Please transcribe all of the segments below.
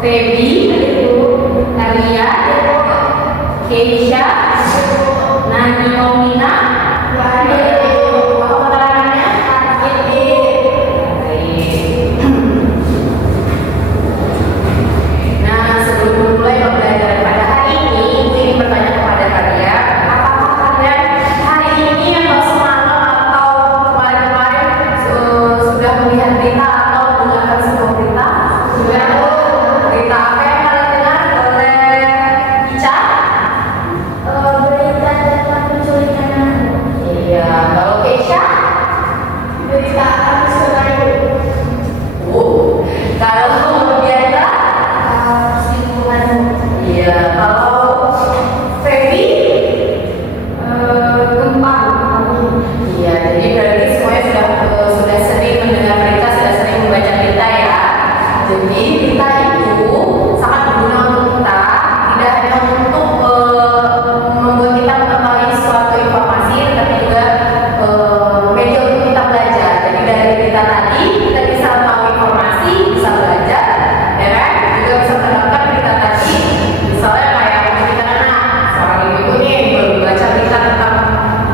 Feby, Alia, Keisha, Nagiomina, apa keterangannya? Nah, sebelum mulai pembelajaran pada hari ini, Ibu ingin bertanya kepada kalian, apakah kalian hari ini atau semalam atau kemarin-kemarin sudah melihat berita atau mendengarkan sebuah berita? Sudah. Berita apa yang kalian dengar oleh Ica? Berita tentang penculikan anak. Iya, kalau Keisha? Berita artis terbaru. Kalau Bianca? Selingkuhan. Iya, kalau Feby? Gempa. Iya, jadi berarti semuanya sudah sering mendengar berita, sudah sering membaca berita ya. Jadi berita itu sangat berguna untuk kita, tidak hanya untuk membuat kita mengetahui suatu informasi, tapi juga media untuk kita belajar. Jadi dari berita tadi kita bisa tahu informasi, bisa belajar, ya kan? Juga bisa mendapatkan berita tadi, misalnya kayak penculikan anak. Seorang ibu nih baru baca berita tentang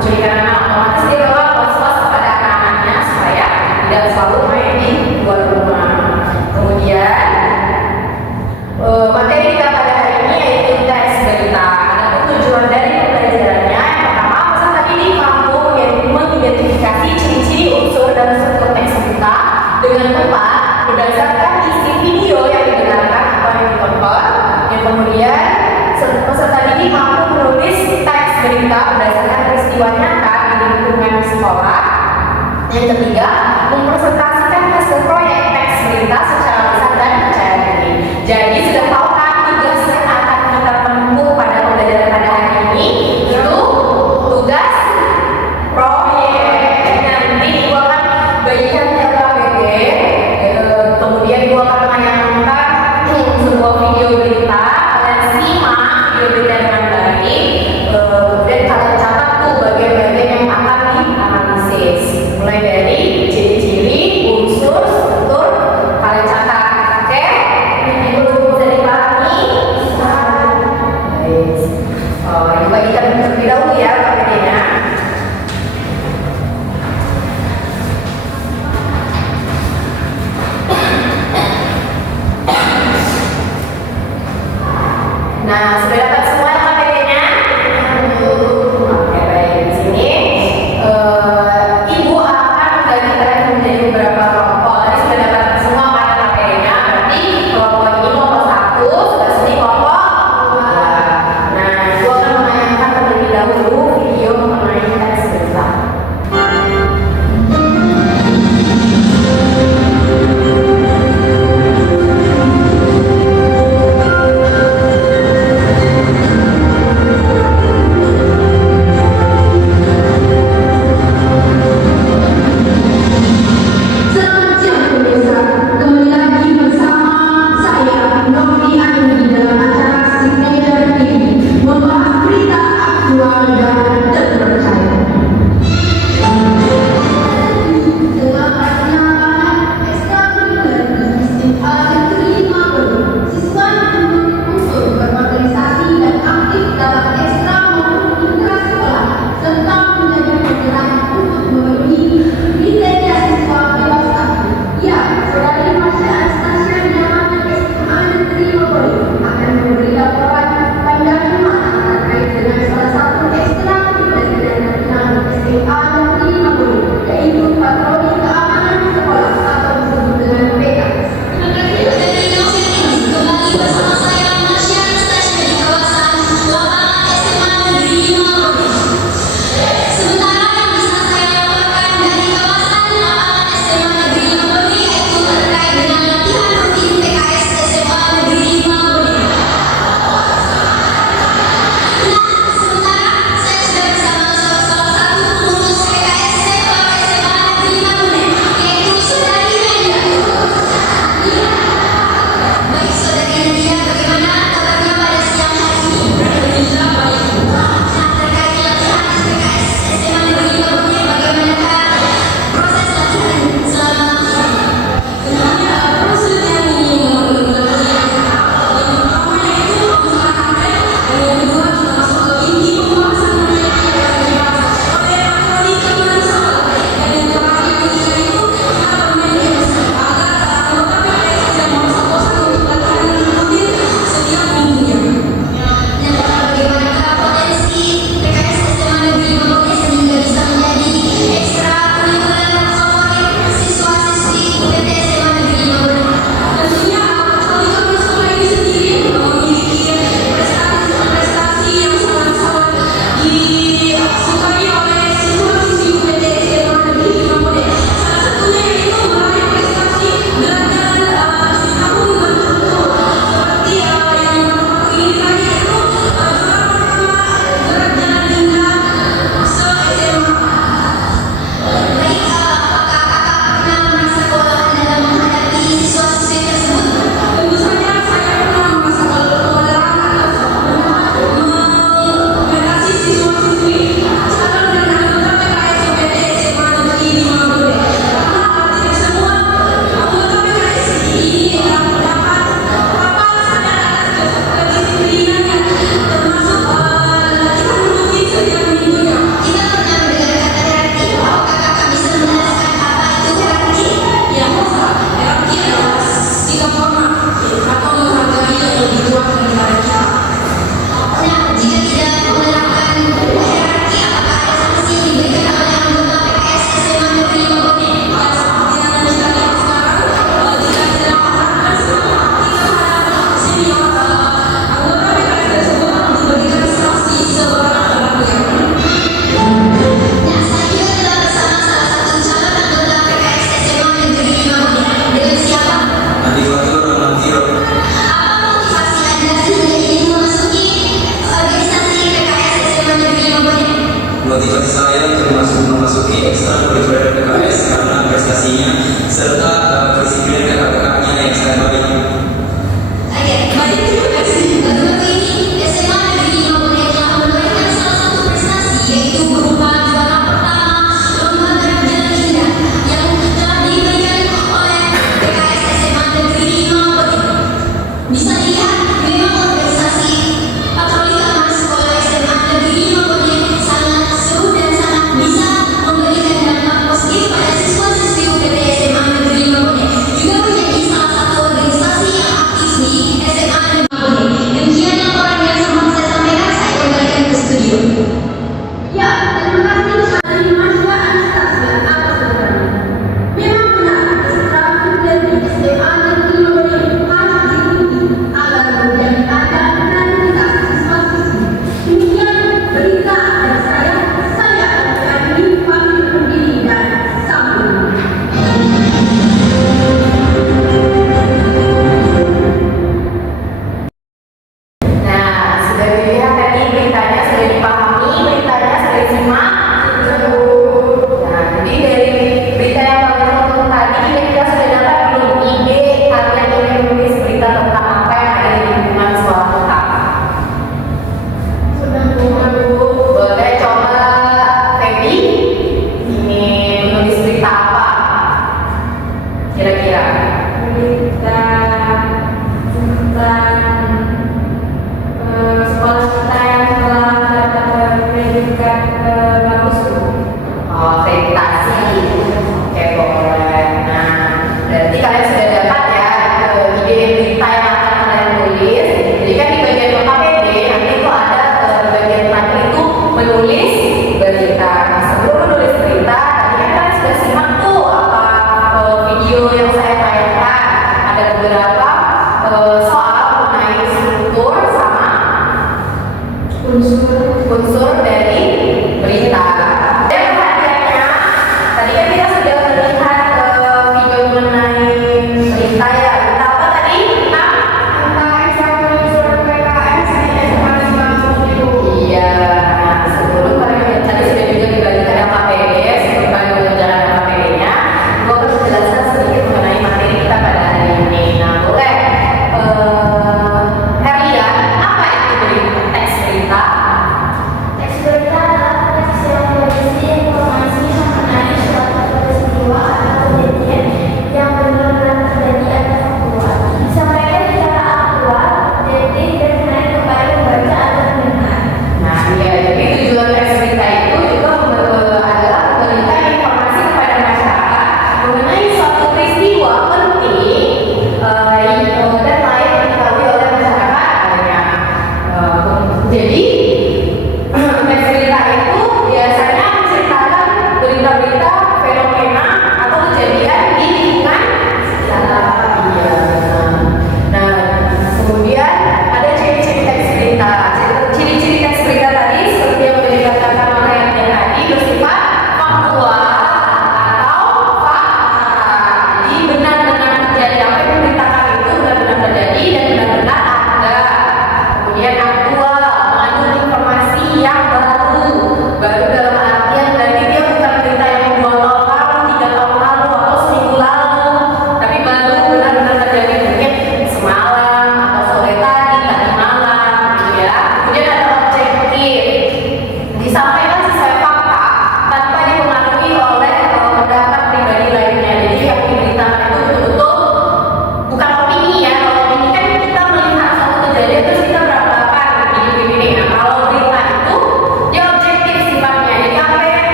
penculikan anak, otomatis dia bakal was-was kepada anak-anaknya supaya tidak selalu main di luar rumah. Kemudian materi kita pada hari ini yaitu teks berita. Adapun tujuan dari pembelajarannya, yang pertama peserta didik mampu mengidentifikasi ciri-ciri unsur dan struktur teks berita dengan tepat berdasarkan isi video yang didengarkan atau yang ditonton. Yang kemudian peserta didik mampu menulis teks berita berdasarkan peristiwa nyata di lingkungan sekolah. Yang ketiga, mempresentasikan hasil proyek teks berita secara lisan dan percaya diri. Jadi sudah tahu kan tugas yang akan kita tempuh pada pembelajaran pada hari ini itu tugas proyek. Nanti Ibu akan bagikan ke KBG, kemudian Ibu akan menayangkan sebuah video berita. Kalian simak video berita dengan baik, kemudian kalian catat tuh bagian-bagian yang akan dianalisis. Mulai dari ciri-ciri, unsur, struktur, kalian catat. Oke? Ibu bisa dipahami? Baik. Ibu bagikan terlebih dahulu ya KBD-nya. Nah, sudah dapat semua KBD-nya? Oke, baik. Di sini Ibu akan membagikan menjadi beberapa kelompok. Tadi sudah dapat semua kan KBD-nya. Berarti kelompok ini kelompok 1, sudah sini kelompok 2. Nah, Ibu akan menayangkan terlebih dahulu video mengenai teks berita.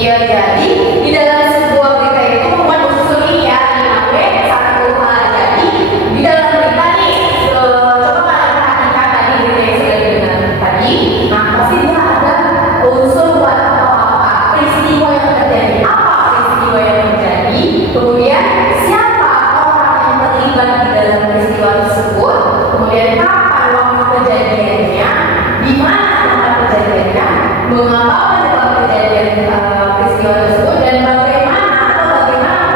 Iya, jadi di dalam sebuah berita itu memuat unsur ini ya, 5W 1H. Jadi di dalam berita nih, coba kalian perhatikan tadi berita yang sudah didengar tadi. Nah, pasti dia ada unsur buat atau apa, peristiwa yang terjadi, apa peristiwa yang terjadi, kemudian siapa orang yang terlibat di dalam peristiwa tersebut, kemudian kapan waktu kejadiannya, di mana tempat kejadiannya, mengapa penyebab kejadian peristiwa tersebut, dan bagaimana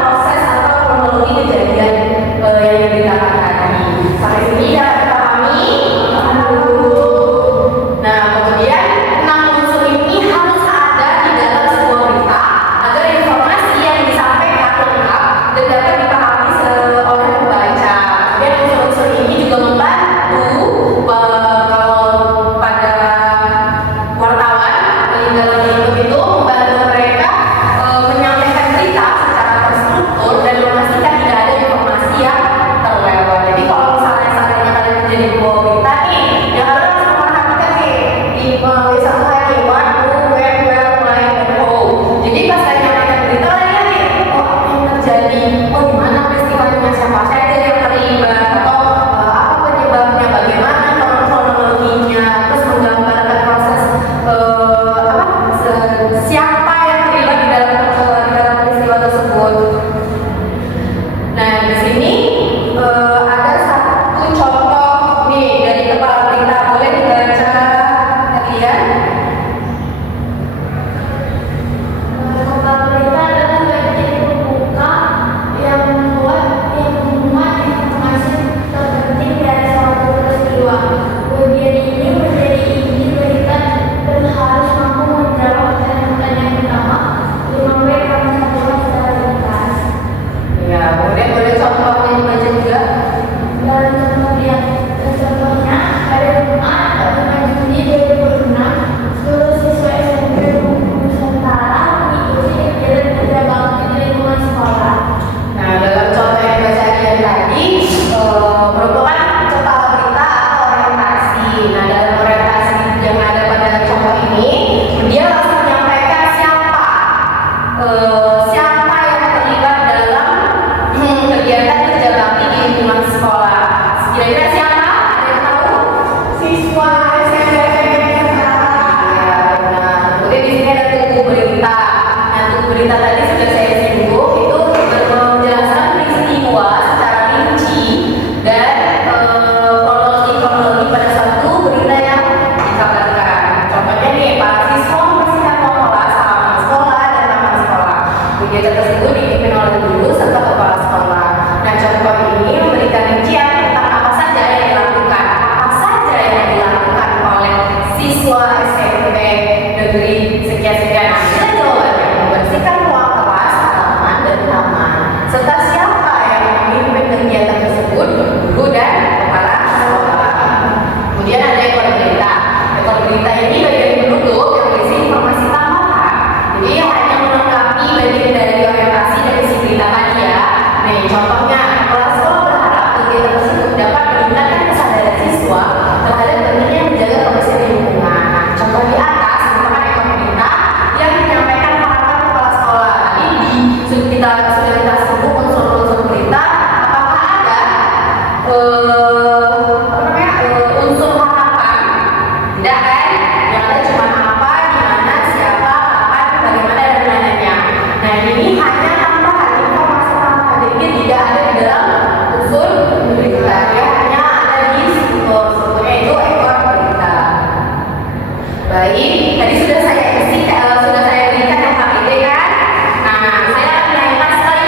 proses atau kronologi kejadian yang diberitakan tadi. Sampai sini dapat kita pahami? Nah, kemudian 6 unsur ini harus ada di dalam sebuah berita agar informasi yang disampaikan lengkap dan dapat dipahami oleh pembaca. Dan unsur-unsur ini juga membantu kalau pada wartawan dalam lingkup itu membantu mereka menyampaikan berita secara terstruktur dan memastikan tidak ada informasi yang terlewat. Jadi kalau misalnya seandainya kalian menjadi pembawa berita nih, yang kalian harus memperhatikan nih di W1H nih, what, who, when, where, why, and how. Jadi pas kalian menyampaikan berita, kalian lihat nih, oh apa yang terjadi, oh di mana peristiwanya, siapa saja yang terlibat, atau apa penyebabnya, bagaimana kronologinya, terus menggambarkan proses siapa yang terlibat di dalam peristiwa tersebut. Nah, di sini ada satu contoh nih dari kepala berita, boleh dibaca kalian? Kepala berita adalah bagian pembuka yang memuat informasi terpenting dari suatu peristiwa. Bagian ini menjadi inti berita dan harus mampu menjawab pertanyaan utama. 5W kami satukan secara ringkas. Ya, boleh contohnya dibaca juga. Dan contohnya pada Jumat 5 Juni 2006 seluruh siswa SMP Nusantara mengikuti kegiatan kerja bakti di lingkungan sekolah. Nah, dalam contoh yang dibacakan tadi merupakan kepala berita atau orientasi. Nah, dalam orientasi yang ada pada contoh ini, dia langsung menyampaikan siapa yang terlibat dalam kegiatan kerja bakti di lingkungan sekolah. Kira-kira siapa? Ada yang tahu? Siswa SMP Nusantara. Ya, benar. Kemudian di sini ada tugu berita. Nah, tugu berita tadi sudah saya singgung, itu menjelaskan peristiwa secara rinci dan kronologi pada satu berita yang dikabarkan. Contohnya nih, para siswa membersihkan kelas, halaman sekolah dan taman sekolah. Kegiatan tersebut dipimpin oleh guru serta kepala sekolah. Nah, contoh ini memberikan rincian tentang apa saja yang dilakukan oleh siswa SMP negeri sekian-sekian. Nah, jawabannya membersihkan ruang kelas, halaman, dan taman. Serta siapa yang memimpin kegiatan tersebut, guru dan kepala sekolah. Kemudian ada ekor berita. Ekor berita ini bagian penutup yang berisi informasi tambahan. Jadi hanya melengkapi bagian dari orientasi dari si berita tadi ya. Nih, contohnya, kepala sekolah berharap kegiatan tersebut dapat meningkatkan kesadaran siswa terhadap pentingnya menjaga kebersihan lingkungan. Nah, contoh di atas merupakan ekor berita yang menyampaikan harapan kepala sekolah. Tadi sudah kita sebut unsur-unsur berita. Apakah ada unsur harapan? Tidak kan? Yang ada cuma apa, di mana, siapa, kapan, bagaimana, dan lain-lainnya. Nah, ini hanya tambahan, informasi tambahan. Jadi tidak ada di dalam unsur berita. Ya, hanya ada di strukturnya itu ekor berita. Baik, tadi sudah saya berikan yang KPD kan. Nah, saya akan menanyakan sekali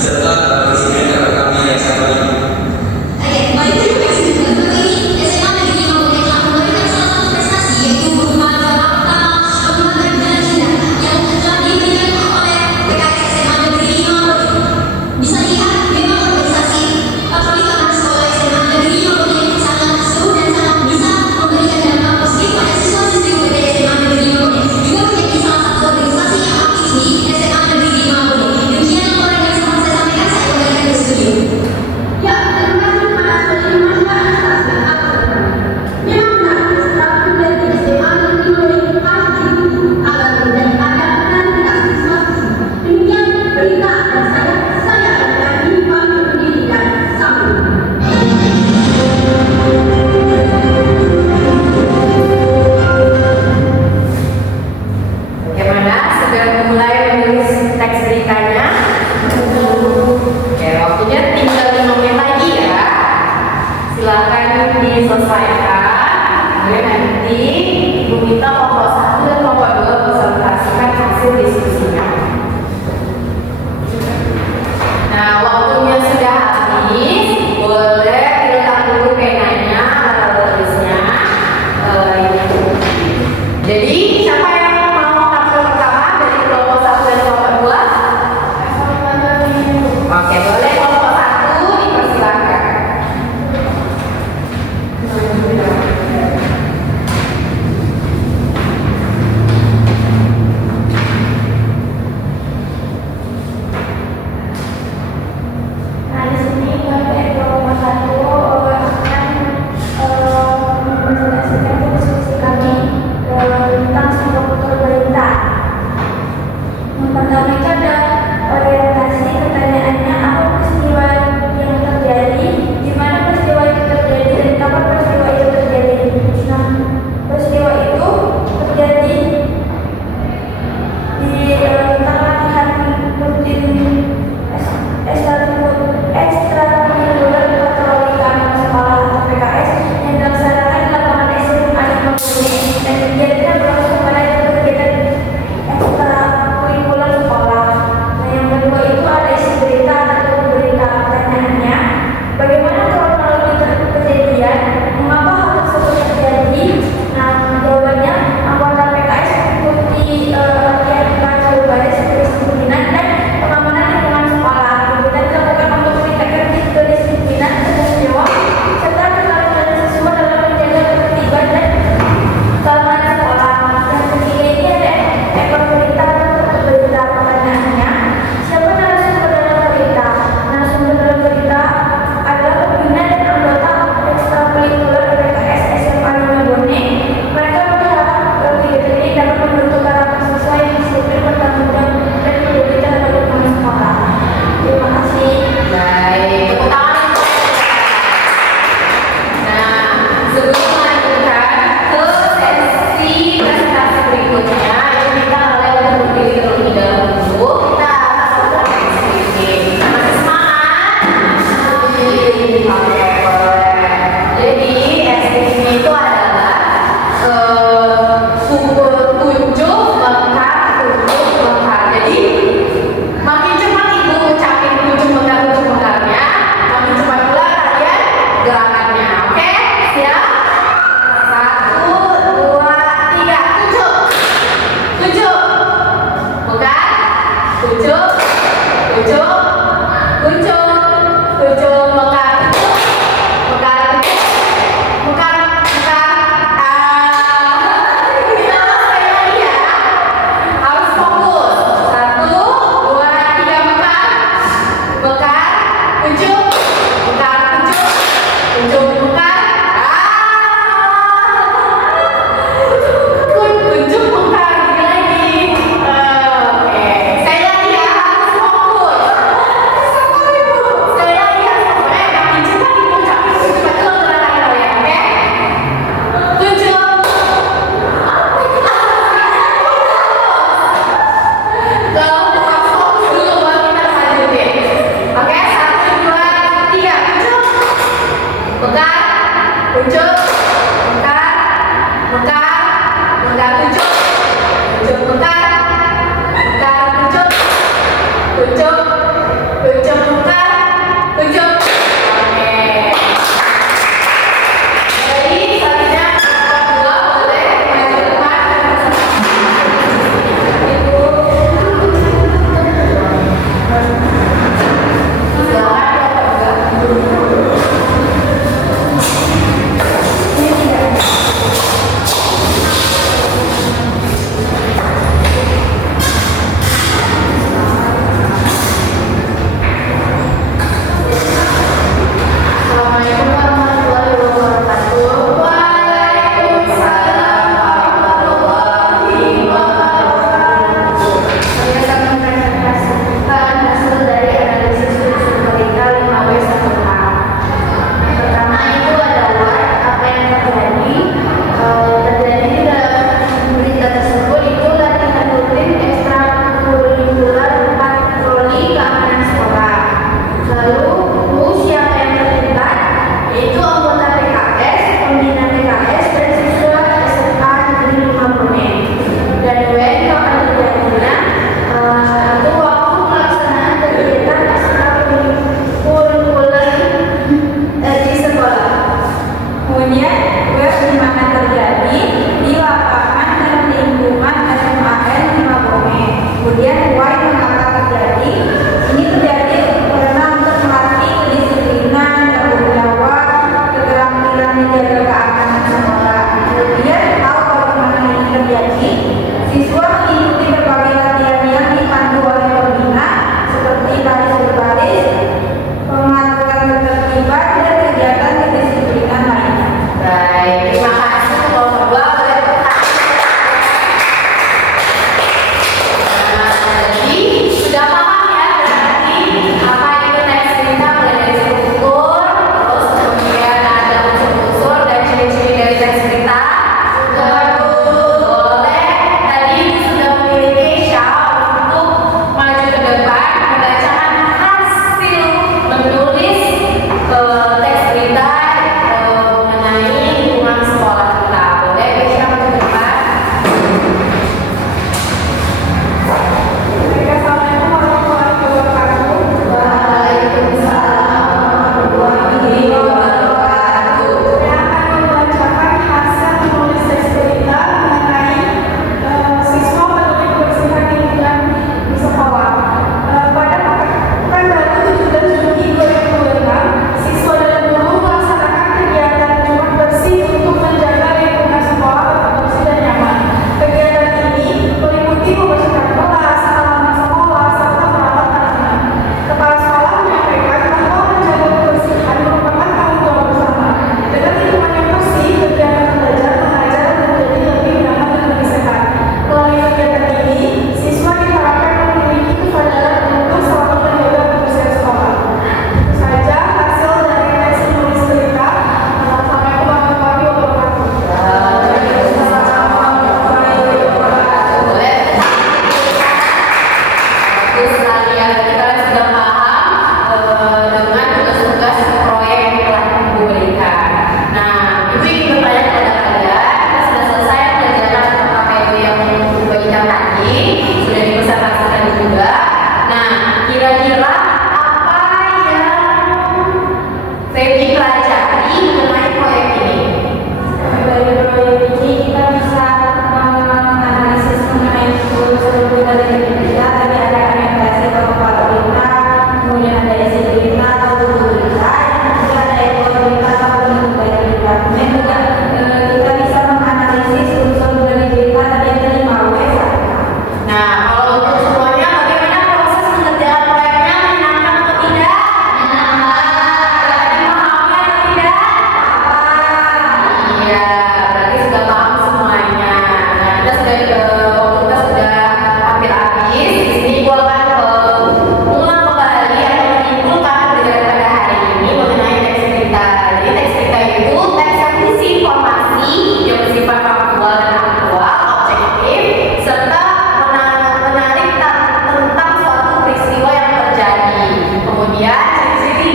serta disiplin kakak kami yang satu ini. Oke, baik, terima kasih. Tentu ini SMA Negeri 5 Bone telah memberikan salah satu prestasi yaitu perubahan juara pertama lomba berjalan indah yang telah diberikan oleh PKS SMA Negeri 5 Bone. Bisa dilihat memang organisasi perkawinan sekolah SMA Negeri 5 Bone sangat seru dan sangat bisa memberikan dampak positif pada siswa-siswi UPT SMA Negeri 5 Bone. Juga menjadi salah satu organisasi yang aktif di SMA Negeri 5 Bone. Demikian laporan yang sempat saya sampaikan, saya kembalikan ke studio.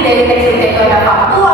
dari teks kita itu ada faktual,